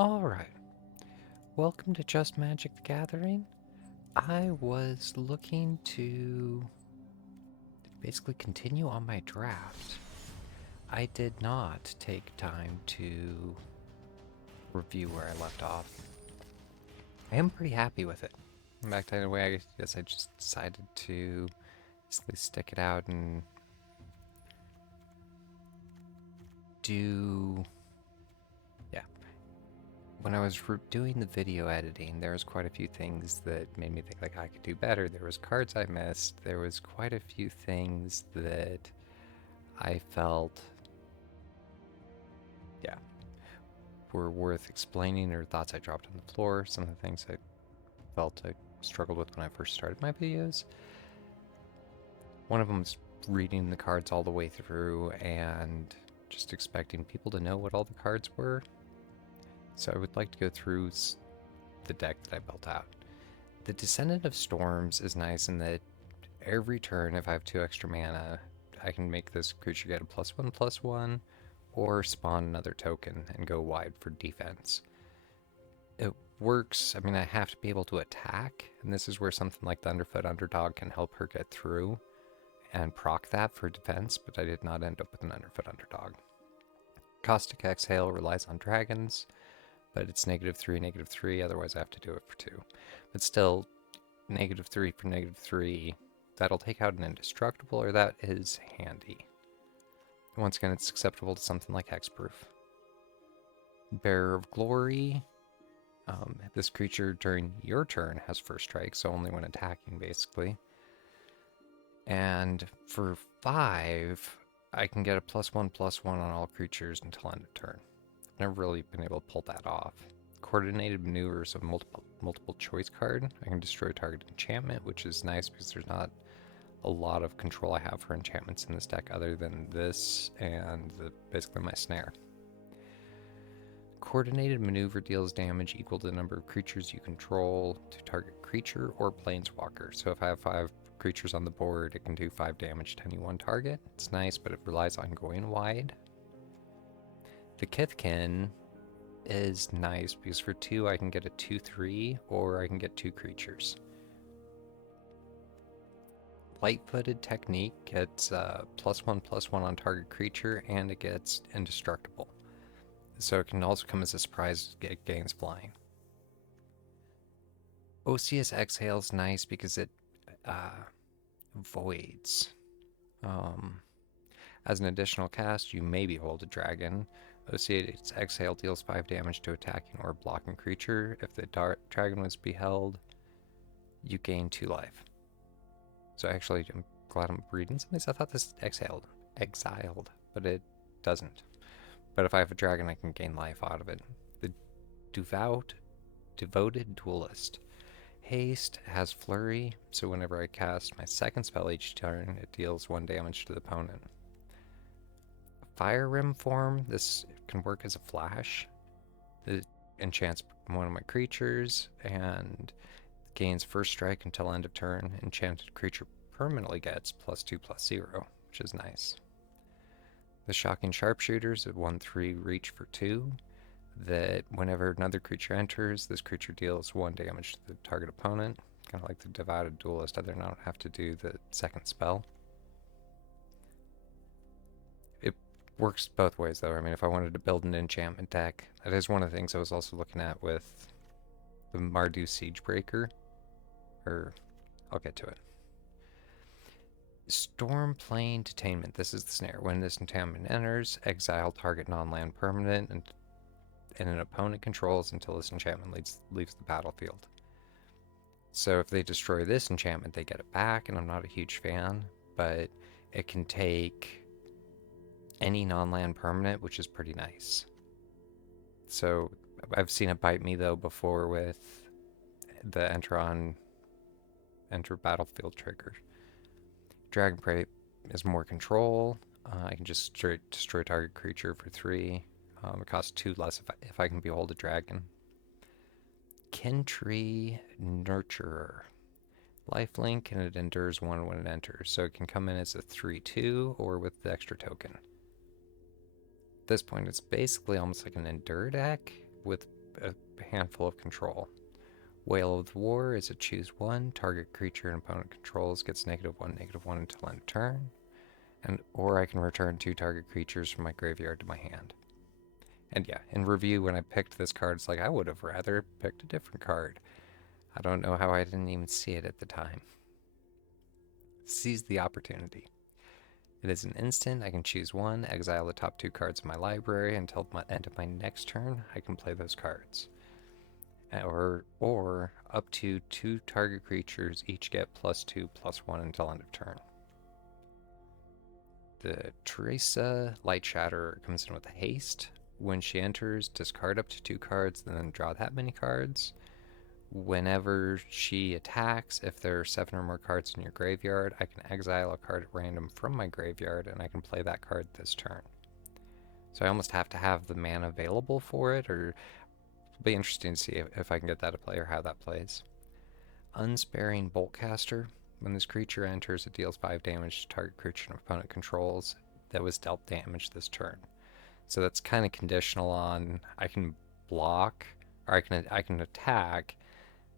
Alright, welcome to Just Magic the Gathering. I was looking to basically continue on my draft. I did not take time to review where I left off. I am pretty happy with it. In fact, in a way, I guess I just decided to basically stick it out and do... Yeah. When I was doing the video editing, there was quite a few things that made me think like I could do better. There was cards I missed. There was quite a few things that I felt, yeah, were worth explaining, or thoughts I dropped on the floor. Some of the things I felt I struggled with when I first started my videos. One of them was reading the cards all the way through and just expecting people to know what all the cards were. So I would like to go through the deck that I built out. The Descendant of Storms is nice in that every turn, if I have 2 extra mana, I can make this creature get a +1/+1, or spawn another token and go wide for defense. It works, I mean, I have to be able to attack, and this is where something like the Underfoot Underdog can help her get through and proc that for defense, but I did not end up with an Underfoot Underdog. Caustic Exhale relies on dragons, but it's -3, -3, otherwise I have to do it for 2. But still, -3 for -3, that'll take out an indestructible, or that is handy. Once again, it's acceptable to something like Hexproof. Bearer of Glory. This creature during your turn has first strike, so only when attacking, basically. And for 5, I can get a +1/+1 on all creatures until end of turn. I've never really been able to pull that off. Coordinated Maneuver is a multiple choice card. I can destroy target enchantment, which is nice because there's not a lot of control I have for enchantments in this deck other than this and basically my snare. Coordinated Maneuver deals damage equal to the number of creatures you control to target creature or planeswalker. So if I have 5 creatures on the board, it can do 5 damage to any one target. It's nice, but it relies on going wide. The Kithkin is nice because for 2 I can get a 2/3, or I can get 2 creatures. Light-footed Technique gets +1/+1 on target creature, and it gets indestructible. So it can also come as a surprise, it gains flying. Osseous Exhale is nice because it voids. As an additional cast, you may behold a dragon. Osseous Exhale deals 5 damage to attacking or blocking creature. If the dragon was beheld, you gain 2 life. So actually, I'm glad I'm reading some of this. I thought this exiled, but it doesn't. But if I have a dragon, I can gain life out of it. The Devoted Duelist. Haste has Flurry, so whenever I cast my second spell each turn, it deals 1 damage to the opponent. Fire Rim form, this can work as a flash. It enchants one of my creatures and gains first strike until end of turn. Enchanted creature permanently gets +2/+0, which is nice. The Shocking Sharpshooters at 1/3 reach for 2. That whenever another creature enters, this creature deals 1 damage to the target opponent. Kind of like the Devoted Duelist, other than I don't have to do the second spell. It works both ways though. I mean, if I wanted to build an enchantment deck, that is one of the things I was also looking at with the Mardu Siegebreaker. I'll get to it. Stormplane Detainment. This is the snare. When this enchantment enters, exile target non-land permanent and an opponent controls until this enchantment leaves the battlefield. So if they destroy this enchantment, they get it back, and I'm not a huge fan, but it can take any non-land permanent, which is pretty nice. So I've seen it bite me though before with the enter battlefield trigger. Dragon Prey is more control. I can just destroy target creature for 3. It costs 2 less if I can behold a dragon. Kintree Nurturer. Lifelink, and it endures 1 when it enters, so it can come in as a 3/2 or with the extra token. At this point, it's basically almost like an endure deck with a handful of control. Whale of the War is a choose one. Target creature and opponent controls gets -1/-1 until end of turn. Or I can return 2 target creatures from my graveyard to my hand. And yeah, in review, when I picked this card, it's like I would have rather picked a different card. I don't know how I didn't even see it at the time. Seize the opportunity. It is an instant. I can choose one, exile the top 2 cards of my library until the end of my next turn. I can play those cards. Or up to 2 target creatures each get +2/+1 until end of turn. The Teresa Light Shatter comes in with a haste. When she enters, discard up to 2 cards, and then draw that many cards. Whenever she attacks, if there are 7 or more cards in your graveyard, I can exile a card at random from my graveyard, and I can play that card this turn. So I almost have to have the mana available for it, or it'll be interesting to see if I can get that to play or how that plays. Unsparing Boltcaster. When this creature enters, it deals 5 damage to target creature and opponent controls that was dealt damage this turn. So that's kind of conditional on I can block, or I can attack,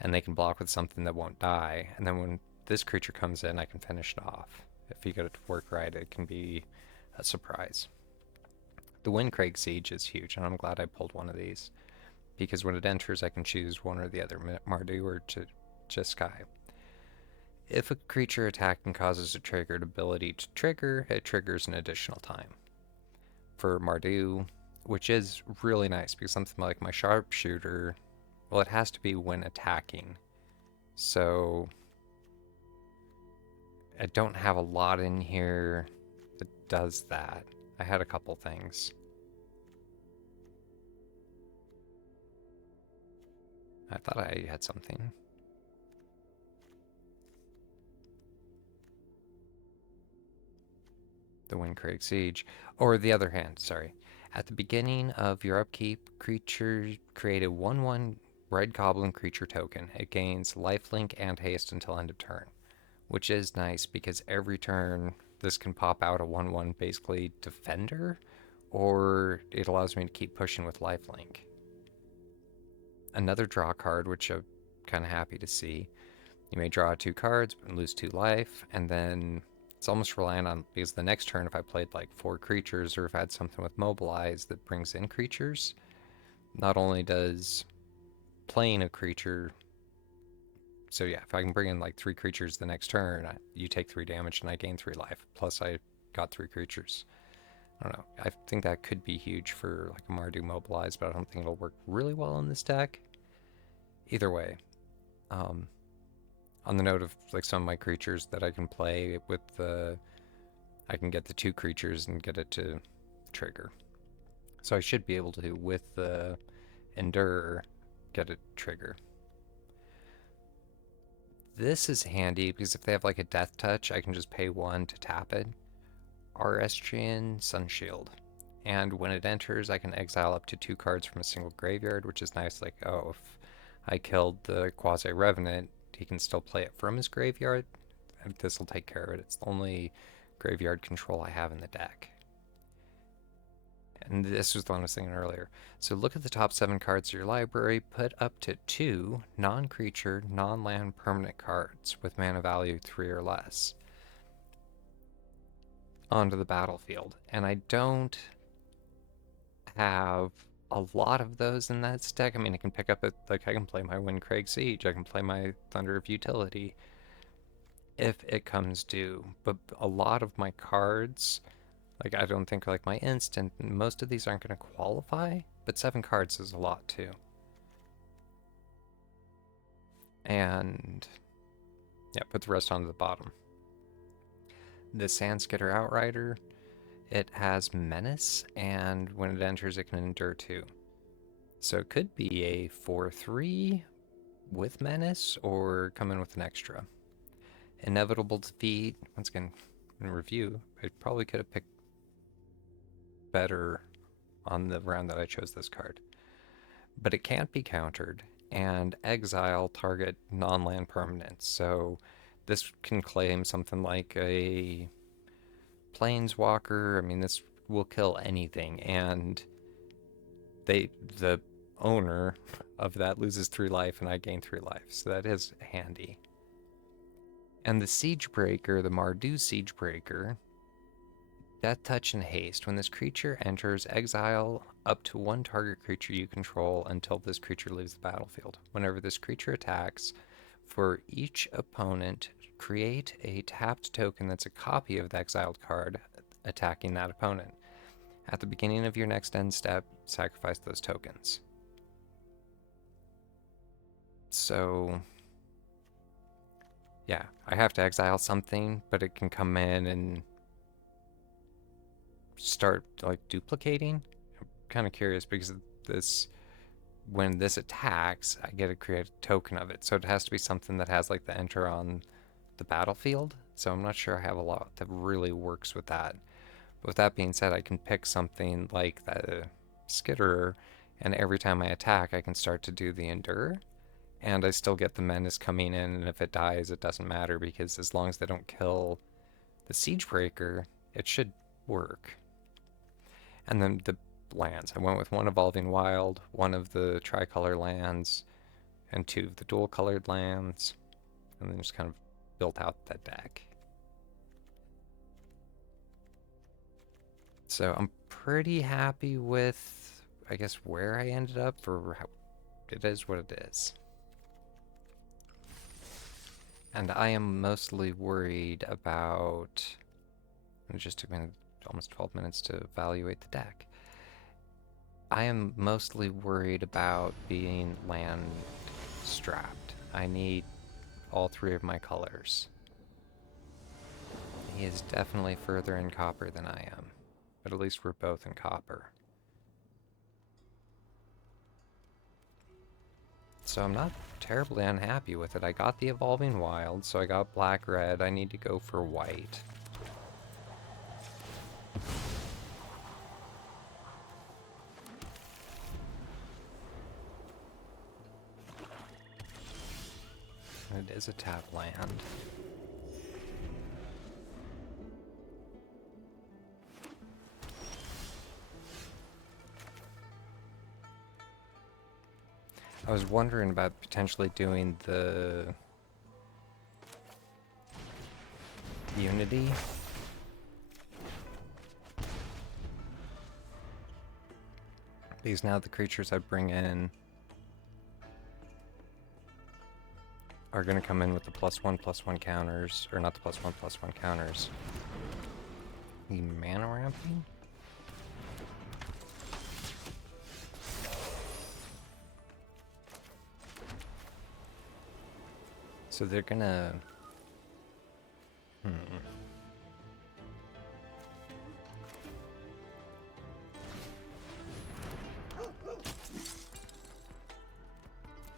and they can block with something that won't die. And then when this creature comes in, I can finish it off. If you get it to work right, it can be a surprise. The Windcrag Siege is huge, and I'm glad I pulled one of these, because when it enters, I can choose one or the other, Mardu or Jeskai. If a creature attacking causes a triggered ability to trigger, it triggers an additional time. For Mardu, which is really nice, because something like my Sharpshooter, well, it has to be when attacking. So I don't have a lot in here that does that. I had a couple things. I thought I had something. The Windcrag Siege. Or the other hand, sorry. At the beginning of your upkeep, creature create a 1/1 Red Goblin creature token. It gains lifelink and haste until end of turn, which is nice because every turn this can pop out a 1/1 basically defender, or it allows me to keep pushing with lifelink. Another draw card, which I'm kind of happy to see. You may draw 2 cards and lose 2 life, and then it's almost reliant on, because the next turn if I played like 4 creatures, or if I had something with mobilize that brings in creatures, not only does playing a creature, so yeah, if I can bring in like 3 creatures the next turn, you take 3 damage and I gain 3 life, plus I got 3 creatures. I don't know, I think that could be huge for like a Mardu mobilize, but I don't think it'll work really well in this deck. Either way, on the note of like some of my creatures that I can play with I can get the 2 creatures and get it to trigger. So I should be able to, with the Endure, get a trigger. This is handy because if they have like a Death Touch, I can just pay 1 to tap it. Estrian Sunshield. And when it enters, I can exile up to 2 cards from a single graveyard, which is nice. Like, oh, if I killed the Quasi-Revenant, he can still play it from his graveyard. This will take care of it. It's the only graveyard control I have in the deck. And this was the one I was thinking earlier. So look at the top 7 cards of your library. Put up to 2 non-creature, non-land permanent cards with mana value 3 or less onto the battlefield. And I don't have a lot of those in that deck. I mean, I can pick up I can play my Windcrag Siege, I can play my Thunder of Utility if it comes due. But a lot of my cards, like I don't think like my instant, most of these aren't going to qualify, but 7 cards is a lot too. And yeah, put the rest onto the bottom. The Sandskitter Outrider, it has Menace, and when it enters, it can endure 2. So it could be a 4/3 with Menace, or come in with an extra. Inevitable Defeat, once again, in review, I probably could have picked better on the round that I chose this card. But it can't be countered, and exile target non-land permanents. So this can claim something like a Planeswalker. I mean, this will kill anything, and the owner of that loses 3 life and I gain 3 life, so that is handy. And the Siege Breaker, the Mardu Siege Breaker, Death Touch and Haste. When this creature enters, exile up to 1 target creature you control until this creature leaves the battlefield. Whenever this creature attacks, for each opponent, create a tapped token that's a copy of the exiled card attacking that opponent. At the beginning of your next end step, sacrifice those tokens. So, yeah, I have to exile something, but it can come in and start like duplicating. I'm kind of curious because this, when this attacks, I get to create a token of it. So it has to be something that has like the enter on the battlefield. So I'm not sure I have a lot that really works with that. But with that being said, I can pick something like the Skitterer, and every time I attack, I can start to do the Endure. And I still get the menace coming in, and if it dies, it doesn't matter because as long as they don't kill the Siege Breaker, it should work. And then the lands. I went with 1 Evolving Wild, 1 of the tricolor lands, and 2 of the dual colored lands, and then just kind of built out that deck. So I'm pretty happy with, I guess, where I ended up for how it is what it is. And I am mostly worried about, it just took me almost 12 minutes to evaluate the deck. I am mostly worried about being land strapped. I need all 3 of my colors. He is definitely further in copper than I am, but at least we're both in copper. So I'm not terribly unhappy with it. I got the Evolving Wild, so I got black-red. I need to go for white. It is a tap land. I was wondering about potentially doing the Unity. Because now the creatures I bring in are going to come in with the +1/+1 counters, or not the +1/+1 counters. The mana ramping? So they're gonna...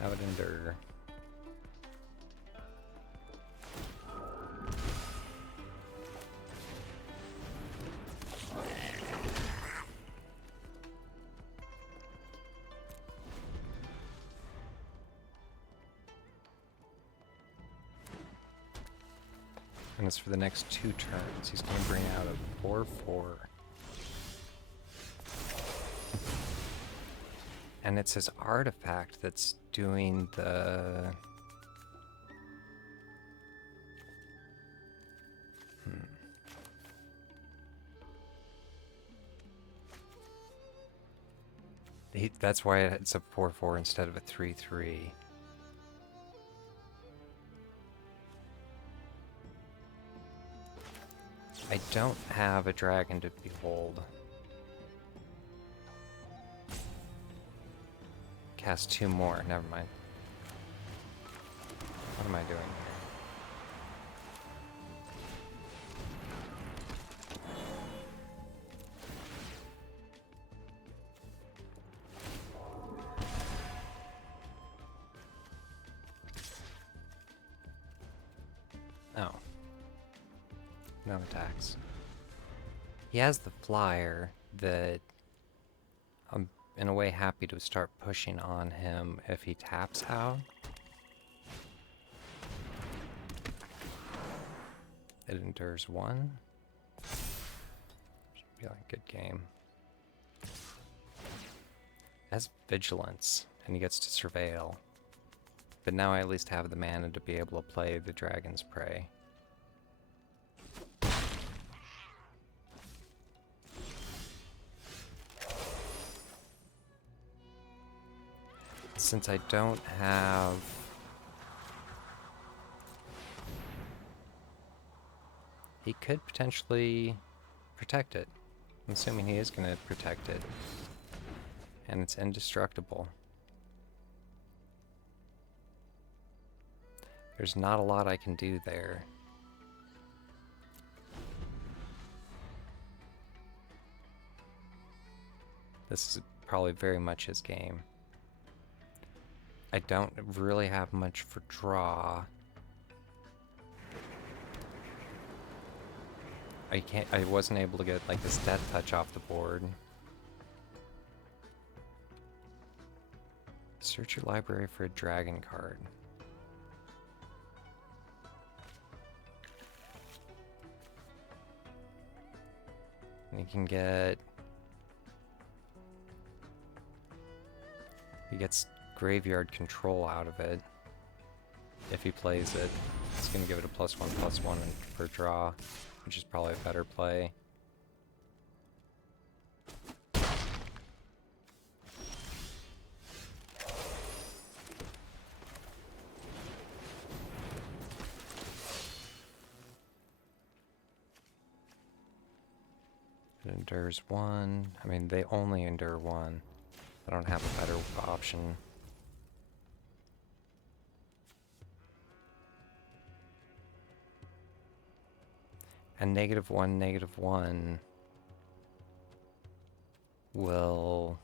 Have it endure. And it's for the next 2 turns. He's going to bring out a 4/4. And it's his artifact that's doing the... That's why it's a 4/4 instead of a 3/3. I don't have a dragon to behold. Cast 2 more, never mind. What am I doing here? Oh. No attacks. He has the flyer that I'm in a way happy to start pushing on him if he taps out. It endures 1. Should be like a good game. Has vigilance, and he gets to surveil. But now I at least have the mana to be able to play the Dragon's Prey. Since I don't have... He could potentially protect it. I'm assuming he is going to protect it. And it's indestructible. There's not a lot I can do there. This is probably very much his game. I don't really have much for draw. I wasn't able to get like this death touch off the board. Search your library for a dragon card. And you can get... He gets graveyard control out of it. If he plays it, it's going to give it a +1/+1 per draw, which is probably a better play. It endures 1. I mean, they only endure 1. I don't have a better option. And -1/-1 will...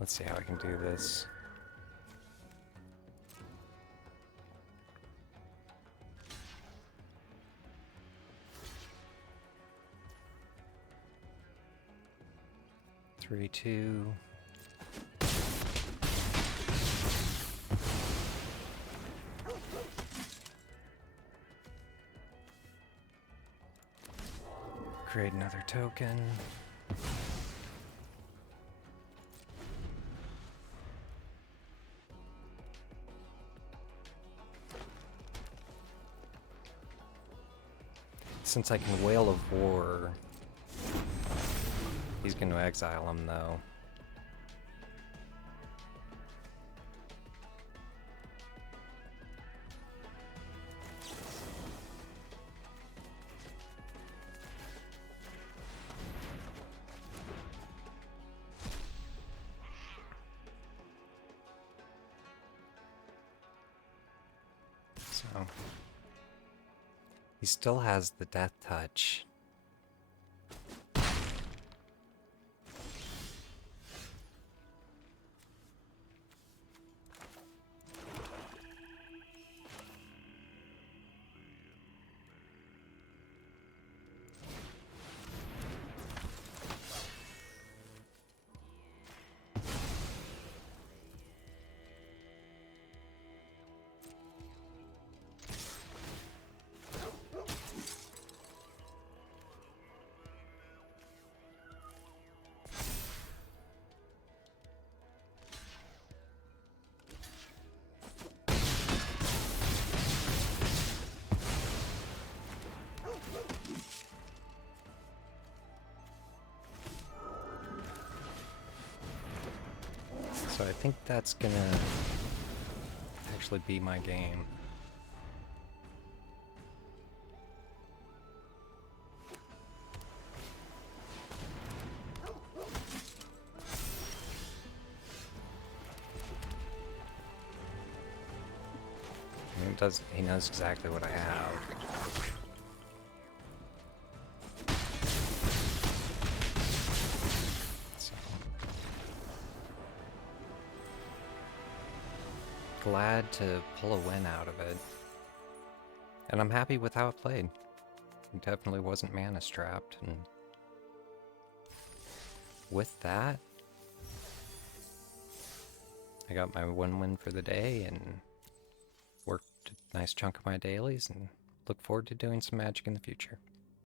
Let's see how I can do this. Three, 2. Create another token. Since I can Whale of War, he's going to exile him though. So he still has the death touch. So I think that's gonna actually be my game. He knows exactly what I have. So glad to pull a win out of it. And I'm happy with how it played. It definitely wasn't mana strapped, and with that, I got my one win for the day and worked a nice chunk of my dailies and look forward to doing some magic in the future.